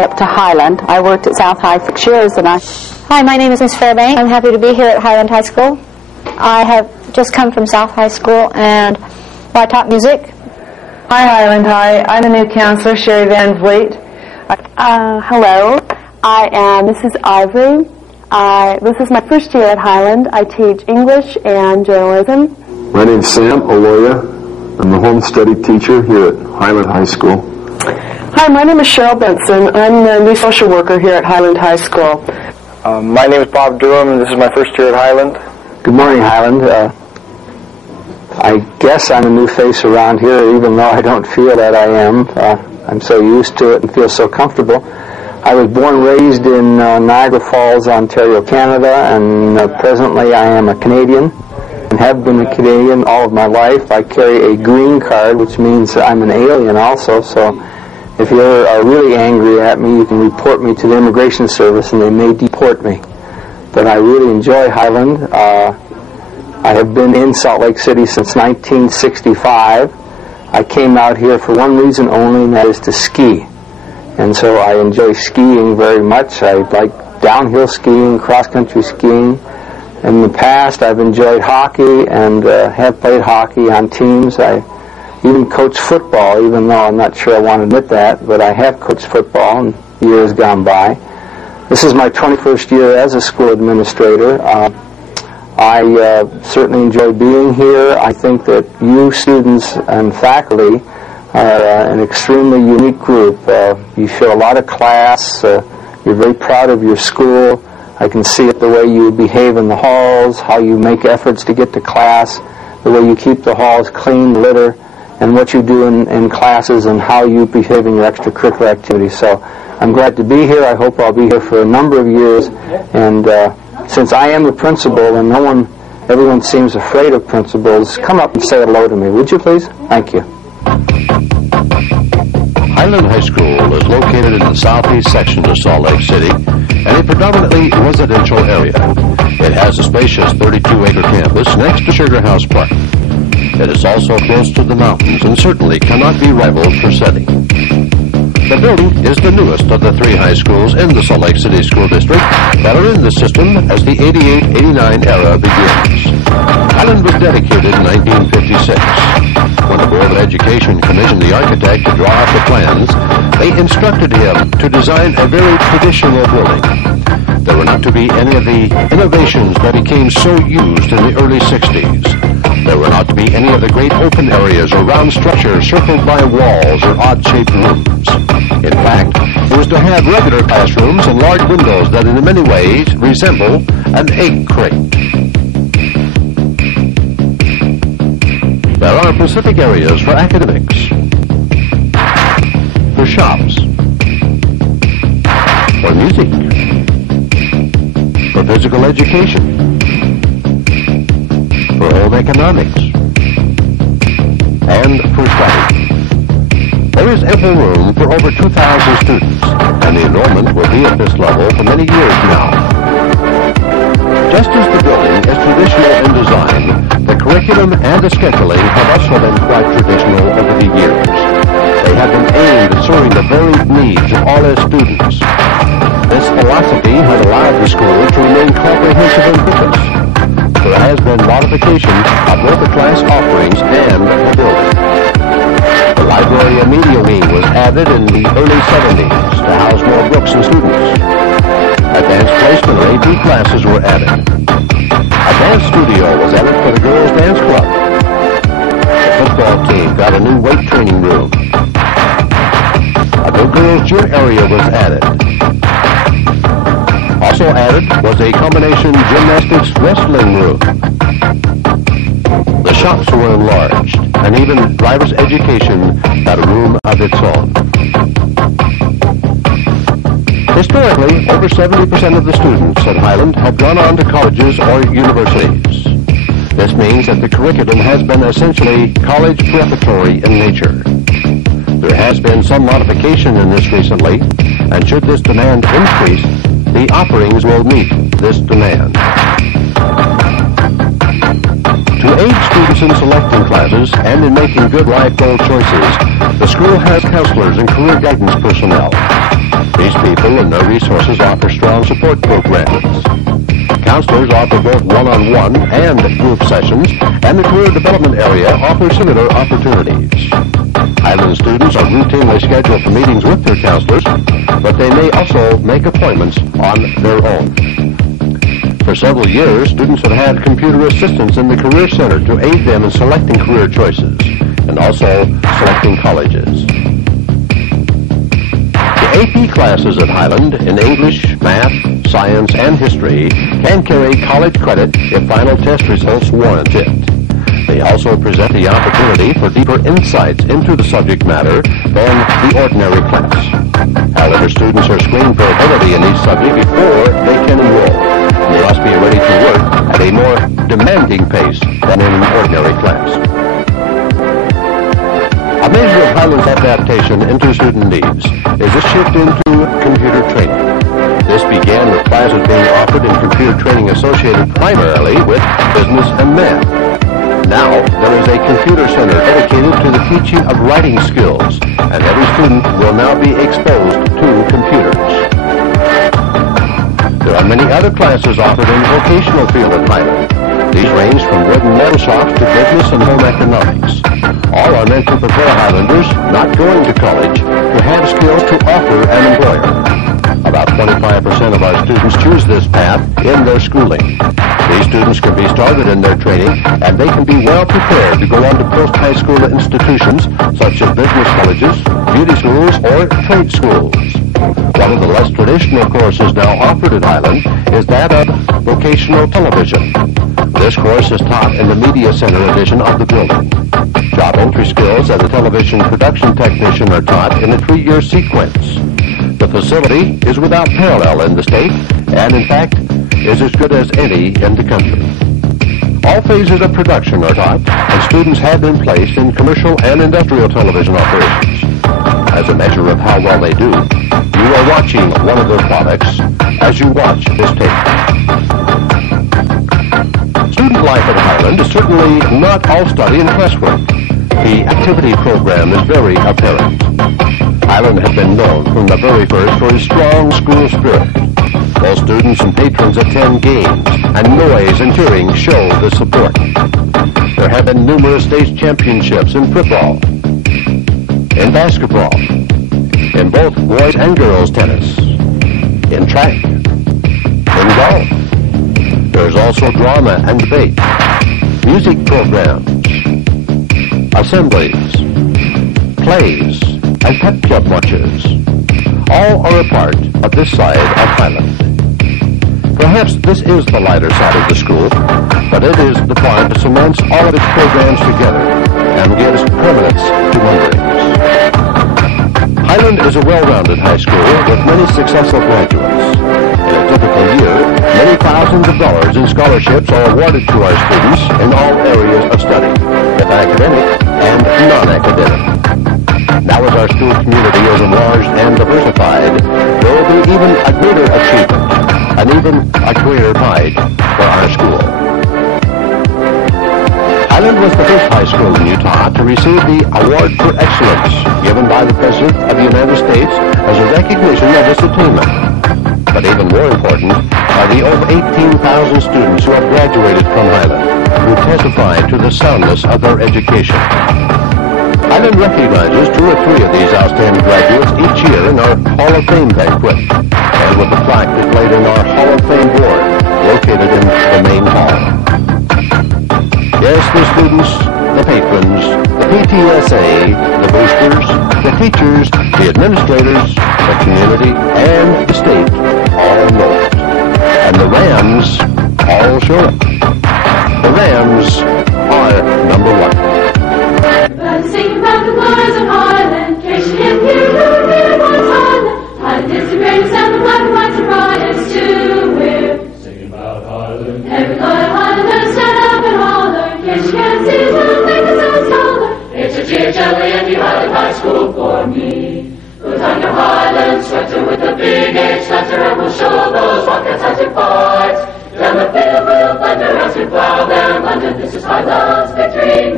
Up to Highland. I worked at South High for 6 years, and Hi, my name is Miss Fairbank. I'm happy to be here at Highland High School. I have just come from South High School, and I taught music. Hi, Highland High. I'm the new counselor, Sherry Van Vliet. Hello, I am Mrs. Ivory. This is my first year at Highland. I teach English and journalism. My name is Sam Oloya. I'm the home study teacher here at Highland High School. Hi, my name is Cheryl Benson. I'm the new social worker here at Highland High School. My name is Bob Durham, and this is my first year at Highland. Good morning, Highland. I guess I'm a new face around here, even though I don't feel that I am. I'm so used to it and feel so comfortable. I was born and raised in Niagara Falls, Ontario, Canada, and presently I am a Canadian and have been a Canadian all of my life. I carry a green card, which means I'm an alien also, so if you're really angry at me, you can report me to the Immigration Service and they may deport me. But I really enjoy Highland. I have been in Salt Lake City since 1965. I came out here for one reason only, and that is to ski. And so I enjoy skiing very much. I like downhill skiing, cross-country skiing. In the past, I've enjoyed hockey and have played hockey on teams. I even coached football, even though I'm not sure I want to admit that, but I have coached football in years gone by. This is my 21st year as a school administrator. I certainly enjoy being here. I think that you students and faculty are an extremely unique group. You show a lot of class. You're very proud of your school. I can see it the way you behave in the halls, how you make efforts to get to class, the way you keep the halls clean, litter, and what you do in classes and how you behave in your extracurricular activities. So I'm glad to be here. I hope I'll be here for a number of years. And since I am the principal and everyone seems afraid of principals, come up and say hello to me, would you please? Thank you. Highland High School is located in the southeast section of Salt Lake City and a predominantly residential area. It has a spacious 32-acre campus next to Sugar House Park. It is also close to the mountains and certainly cannot be rivaled for setting. The building is the newest of the 3 high schools in the Salt Lake City School District that are in the system as the 88-89 era begins. Highland was dedicated in 1956. When the Board of Education commissioned the architect to draw up the plans, they instructed him to design a very traditional building. There were not to be any of the innovations that became so used in the early 60s. There were not to be any of the great open areas or round structures circled by walls or odd-shaped rooms. In fact, it was to have regular classrooms and large windows that in many ways resemble an egg crate. There are specific areas for academics, for shops, for music, for physical education, for home economics, and for study. There is ample room for over 2,000 students, and the enrollment will be at this level for many years now. Just as the building is traditional in design, the curriculum and the scheduling have also been quite traditional over the years. They have been aimed at serving the varied needs of all its students. This philosophy has allowed the school to remain comprehensive in purpose. There has been modification of both the class offerings and the building. The library and media wing was added in the early 70s to house more books and students. Advanced placement or AP classes were added. A dance studio was added for the girls' dance club. The football team got a new weight training room. A new girls' gym area was added. Also added was a combination gymnastics wrestling room. The shops were enlarged, and even driver's education had a room of its own. Historically, over 70% of the students at Highland have gone on to colleges or universities. This means that the curriculum has been essentially college preparatory in nature. There has been some modification in this recently, and should this demand increase, the offerings will meet this demand. To aid students in selecting classes and in making good life goal choices, the school has counselors and career guidance personnel. These people and their resources offer strong support programs. Counselors offer both one-on-one and group sessions, and the career development area offers similar opportunities. Highland students are routinely scheduled for meetings with their counselors, but they may also make appointments on their own. For several years, students have had computer assistants in the Career Center to aid them in selecting career choices and also selecting colleges. The AP classes at Highland in English, Math, Science, and History can carry college credit if final test results warrant it. They also present the opportunity for deeper insights into the subject matter than the ordinary class. However, students are screened for ability in each subject before they can enroll. They must be ready to work at a more demanding pace than in an ordinary class. A measure of Highland's adaptation into student needs is a shift into computer training. This began with classes being offered in computer training associated primarily with business and math. Now, there is a computer center dedicated to the teaching of writing skills, and every student will now be exposed to computers. There are many other classes offered in the vocational field at Highland. These range from wood and metal shops to business and home economics. All are meant to prepare Highlanders not going to college to have skills to offer an employer. About 25% of our students choose this path in their schooling. These students can be started in their training, and they can be well prepared to go on to post-high school institutions such as business colleges, beauty schools, or trade schools. One of the less traditional courses now offered at Highland is that of vocational television. This course is taught in the Media Center edition of the building. Job entry skills as a television production technician are taught in a 3-year sequence. The facility is without parallel in the state, and in fact, is as good as any in the country. All phases of production are taught, and students have been placed in commercial and industrial television operations. As a measure of how well they do, you are watching one of their products as you watch this tape. Student life at Highland is certainly not all study and classwork. The activity program is very apparent. Highland has been known from the very first for its strong school spirit. Both students and patrons attend games, and noise and cheering show the support. There have been numerous state championships in football, in basketball, in both boys and girls tennis, in track, in golf. There's also drama and debate, music programs, assemblies, plays, and pep club marches. All are a part of this side of Highland. Perhaps this is the lighter side of the school, but it is the part that cements all of its programs together and gives permanence to wonderings. Highland is a well-rounded high school with many successful graduates. In a typical year, many thousands of dollars in scholarships are awarded to our students in all areas of study, both academic and non-academic. Now as our school community is enlarged and diversified, there will be even a greater achievement and even a greater pride for our school. Highland was the first high school in Utah to receive the Award for Excellence given by the President of the United States as a recognition of this attainment. But even more important are the over 18,000 students who have graduated from Highland, who testify to the soundness of their education. Highland recognizes 2 or 3 of these outstanding graduates each year in our Hall of Fame banquet, and with the plaque displayed in our Hall of Fame board, located in the main hall. Yes, the students, the patrons, the PTSA, the boosters, the teachers, the administrators, the community, and the state all know it. And the Rams all show it. The Rams are number 1. Sing about the glories of Highland, case you didn't hear who really wants Highland. Highland is the greatest and the black and white's the brightest too. We're singing about Highland. Every boy at Highland gonna stand up and holler. In case you can't see, we'll make the sound taller. H-O-G-H-L-A-N-D, Highland High School for me. Who's on your Highland sweater with the big H sweater and we'll show those rockets as it fights. Down the field we'll thunder as we plow them under. This is Highland's victory.